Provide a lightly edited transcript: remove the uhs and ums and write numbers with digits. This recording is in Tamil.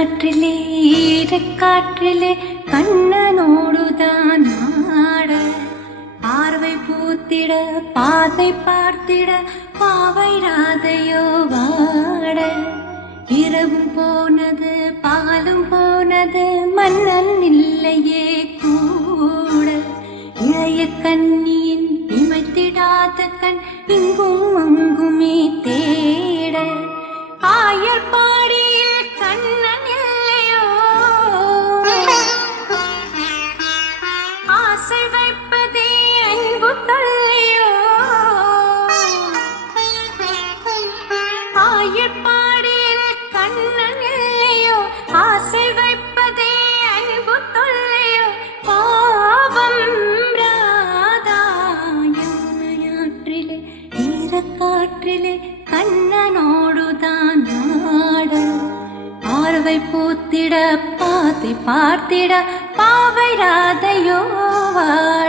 காற்றிலே ஈரக்காற்றிலே கண்ணனோடுதான் ஆட பார்வை பூத்திட பாதை பார்த்திட பாவை ராதையோ வாட இரவும் போனது பகலும் போனது மன்னன் இல்லையே கூட இளைய கண்ணியின் இமைத்திடாத கண் இங்கும் அங்குமே தேட ஆயர் பாடியில் கண்ணன் இல்லையோ ஆசை வைப்பதே அன்பு தொல்லையோ ஆயர் பாடியில் கண்ணன் இல்லையோ ஆசை வைப்பதே அன்பு தொல்லையோ பாவம் ராதாயாற்றிலே ஈரக்காற்றிலே கண்ணனோடுதான் ஆட பார்வை பூத்திட பாதை பார்த்திட பாவை ராதையோ வாட